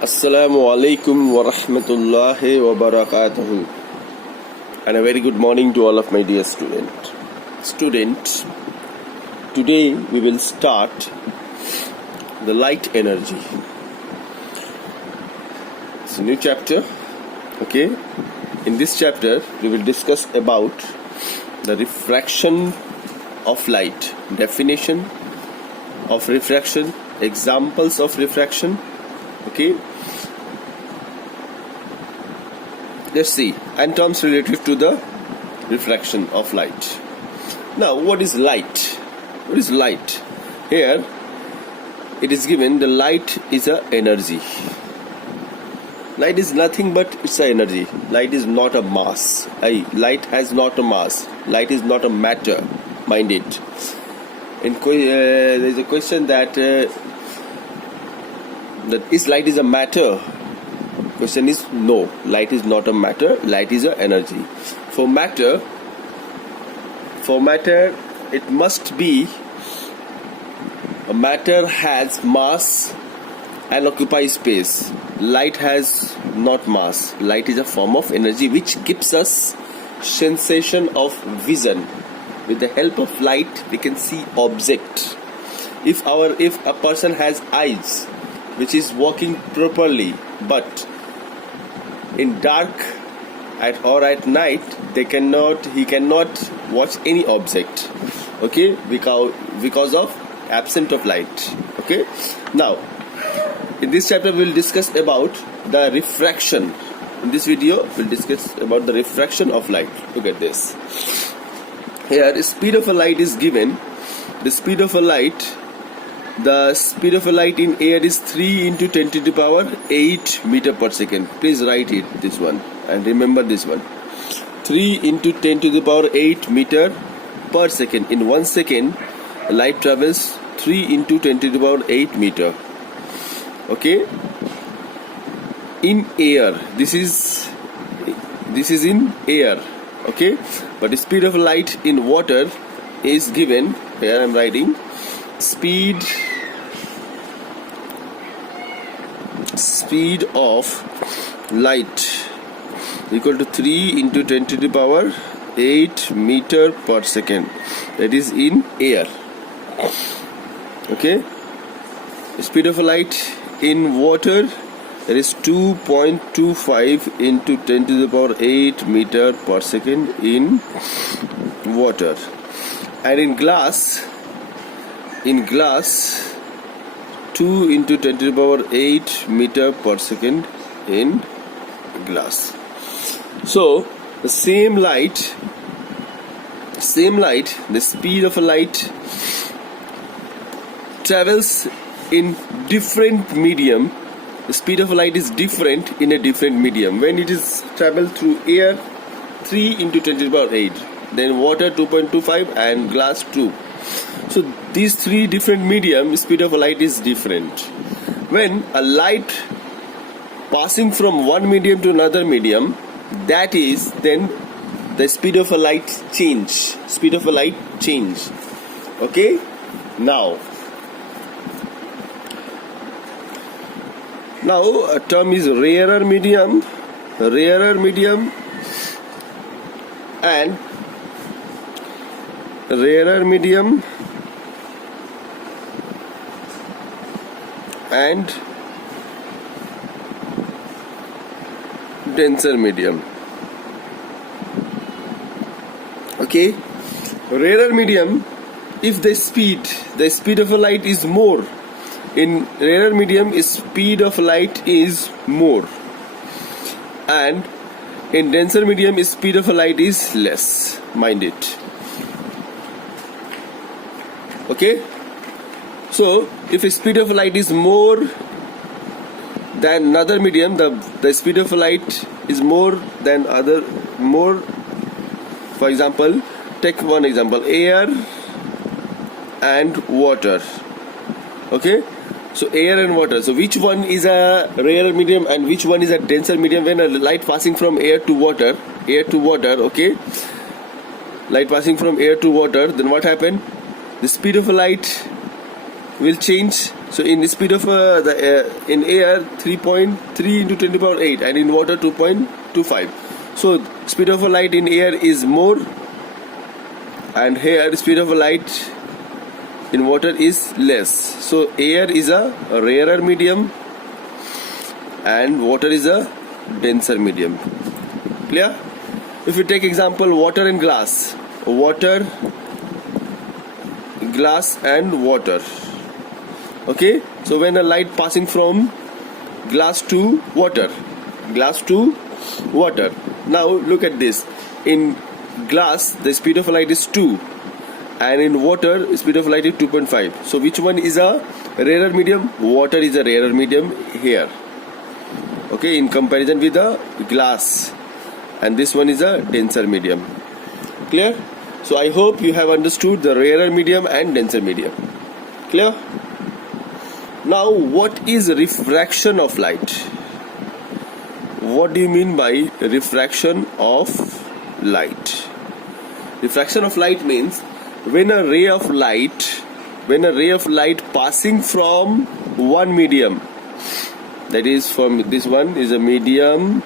Assalamu alaikum wa rahmatullahi wa barakatuhu. And a very good morning to all of my dear students. Today we will start the light energy. It's a new chapter. Okay. In this chapter we will discuss about the refraction of light, definition of refraction, examples of refraction. Okay, let's see, and terms related to the refraction of light. Now, what is light? What is light? Here it is given the light is a energy. Light is nothing but it's a energy. Light is not a mass. Light has not a mass. Light is not a matter. Mind it. There is a question that is light is a matter? Question is no. Light is not a matter. Light is a energy. For matter, it must be a matter has mass and occupies space. Light has not mass. Light is a form of energy which gives us sensation of vision. With the help of light, we can see object. If a person has eyes which is working properly, but in dark or at night he cannot watch any object. Okay, because of absence of light. Okay, now in this chapter we will discuss about the refraction. In this video we will discuss about the refraction of light. Look at this. Here the speed of a light is given. The speed of a light in air is 3 into 10 to the power 8 meter per second. Please write it, this one, and remember this one. 3 into 10 to the power 8 meter per second. In 1 second, light travels 3 into 10 to the power 8 meter. Okay? In air, this is in air. Okay? But the speed of light in water is given. Here I am writing speed of light equal to 3 into 10 to the power 8 meter per second. That is in air. Okay, speed of light in water, that is 2.25 into 10 to the power 8 meter per second in water. And in glass 2 into 10 to the power 8 meter per second in glass. So the same light, the speed of a light travels in different medium. The speed of light is different in a different medium. When it is travel through air, 3 into 10 to the power 8, then water 2.25 and glass 2. So these three different medium, speed of light is different. When a light passing from one medium to another medium, that is then the speed of a light change. Okay? Now a term is rarer medium and denser medium. Okay, rarer medium, if the speed of a light is more, in rarer medium speed of light is more, and in denser medium speed of light is less. Mind it. Okay, so if a speed of light is more than another medium, the speed of light is more than more. For example, take one example, air and water. Okay, so air and water, so which one is a rarer medium and which one is a denser medium? When a light passing from air to water, okay, light passing from air to water, then what happened? The speed of light will change So in the speed of in air 3.3 into 10 to the power 8 and in water 2.25. So speed of a light in air is more, and here speed of a light in water is less. So air is a rarer medium and water is a denser medium. Clear? If you take example water and glass, water, glass and water. Okay, so when a light passing from glass to water, now look at this. In glass the speed of light is 2 and in water speed of light is 2.5. So which one is a rarer medium? Water is a rarer medium here, okay, in comparison with the glass, and this one is a denser medium. Clear? So I hope you have understood the rarer medium and denser medium. Clear? Now what is refraction of light? What do you mean by refraction of light? Refraction of light means when a ray of light passing from one medium, that is from this one is a medium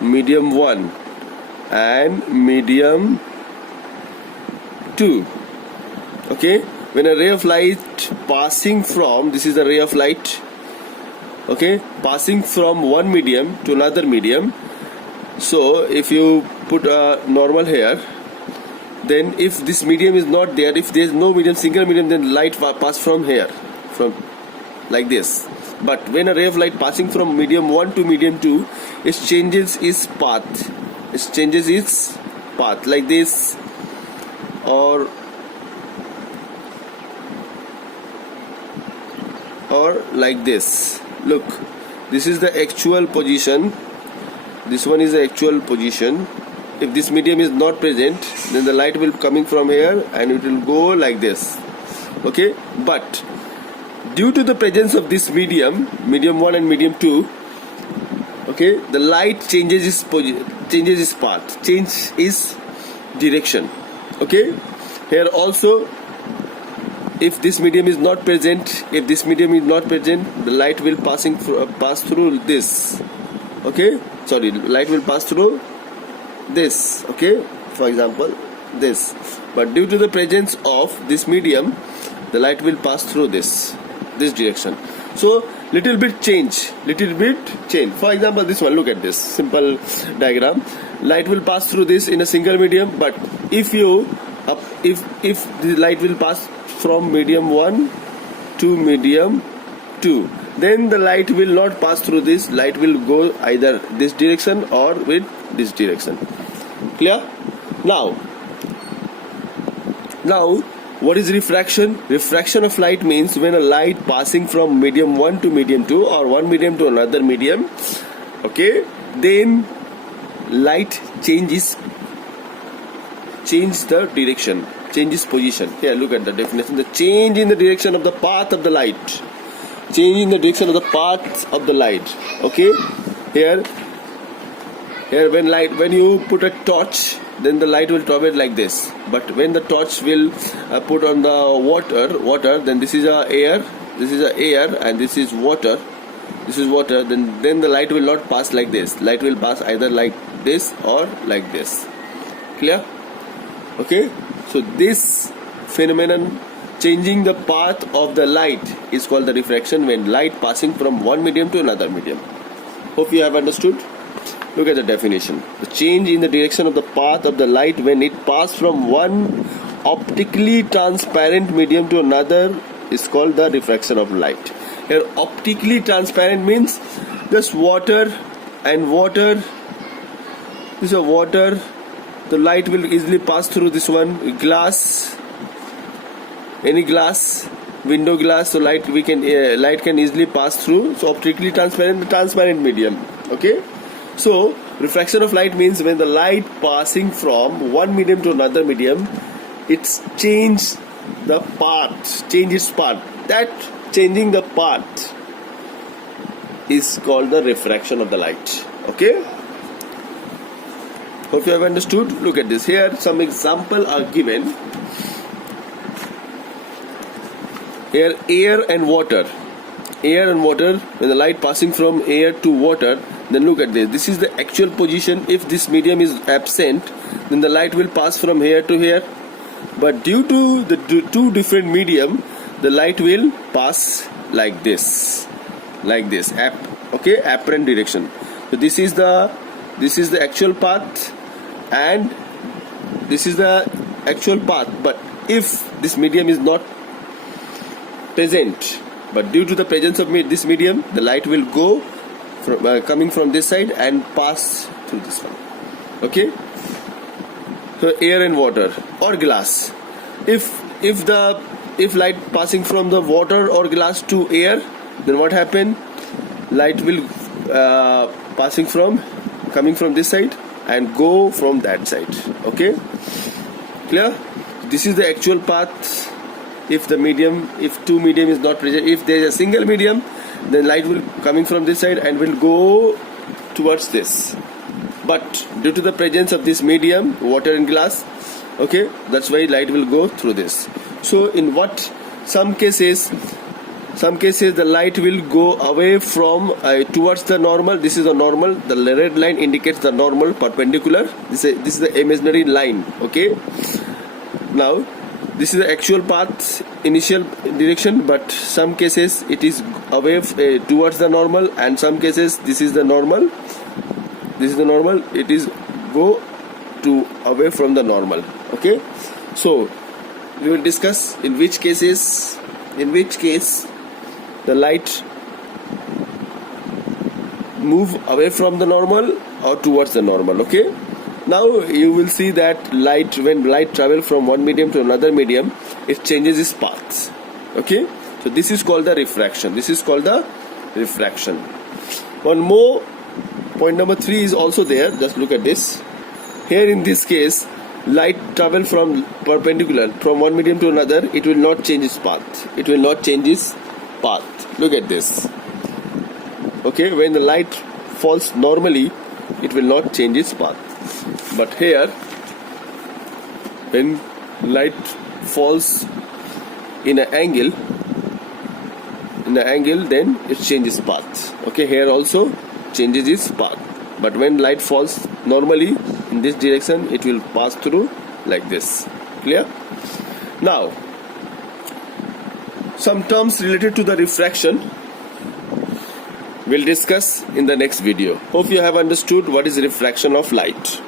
1 and medium 2. Okay, when a ray of light passing from, this is the ray of light, okay, passing from one medium to another medium. So if you put a normal here, then if this medium is not there, if there is no medium, single medium, then light pass from here, from like this. But when a ray of light passing from medium 1 to medium 2, it changes its path. Like this, or like this. Look, this is the actual position. This one is the actual position. If this medium is not present, then the light will coming from here and it will go like this. Okay, but due to the presence of this medium 1 and medium 2, okay, the light changes its path, changes its direction. Okay, here also, if this medium is not present, the light will pass through this. Okay, sorry, light will pass through this. Okay, for example this, but due to the presence of this medium, the light will pass through this direction. So little bit change. For example, this one, look at this simple diagram. Light will pass through this in a single medium, but if the light will pass from medium 1 to medium 2, then the light will not pass through this. Light will go either this direction or with this direction. Clear? Now what is refraction? Refraction of light means when a light passing from medium 1 to medium 2 or one medium to another medium, okay, then light changes the direction, changes position. Here, look at the definition: the change in the direction of the path of the light. Okay, here when you put a torch, then the light will travel like this. But when the torch will put on the water, then this is air, and this is water. Then the light will not pass like this. Light will pass either like this or like this. Clear? Okay, so this phenomenon, changing the path of the light, is called the refraction, when light passing from one medium to another medium. Hope you have understood. Look at the definition: the change in the direction of the path of the light when it passes from one optically transparent medium to another is called the refraction of light. Here, optically transparent means just water and water. This is a water. The light will easily pass through this one. Glass, any glass, window glass, so light can easily pass through. So optically transparent medium. Okay. So refraction of light means when the light passing from one medium to another medium, it's change its path. That changing the path is called the refraction of the light. Okay. Hope you have understood. Look at this. Here some example are given. air and water. Air and water, when the light passing from air to water, then look at this. This is the actual position. If this medium is absent, then the light will pass from here to here. But due to the two different medium, the light will pass like this, okay, apparent direction. So this is the actual path, and this is the actual path. But if this medium is not present, but due to the presence of this medium, the light will go from, coming from this side and pass through this one. Okay. So air and water or glass. If light passing from the water or glass to air, then what happen? Light will coming from this side and go from that side. Okay. Clear? This is the actual path. If two medium is not present, if there is a single medium, then light will coming from this side and will go towards this. But due to the presence of this medium, water and glass, okay, that's why light will go through this. So in some cases the light will go away from towards the normal. This is the normal. The red line indicates the normal perpendicular. This is the imaginary line. Okay. Now this is the actual path, initial direction, but some cases it is away towards the normal, and some cases this is the normal. It is go to away from the normal. Okay. So we will discuss in which case the light move away from the normal or towards the normal. Okay. Now you will see that when light travel from one medium to another medium, it changes its path. Okay. So this is called the refraction. One more, point number 3 is also there. Just look at this. Here in this case, light travel from perpendicular from one medium to another. It will not change its path. Look at this. Okay. When the light falls normally, it will not change its path. But here, when light falls in an angle, then it changes path. Okay, here also changes its path. But when light falls normally in this direction, it will pass through like this. Clear? Now, some terms related to the refraction we'll discuss in the next video. Hope you have understood what is refraction of light.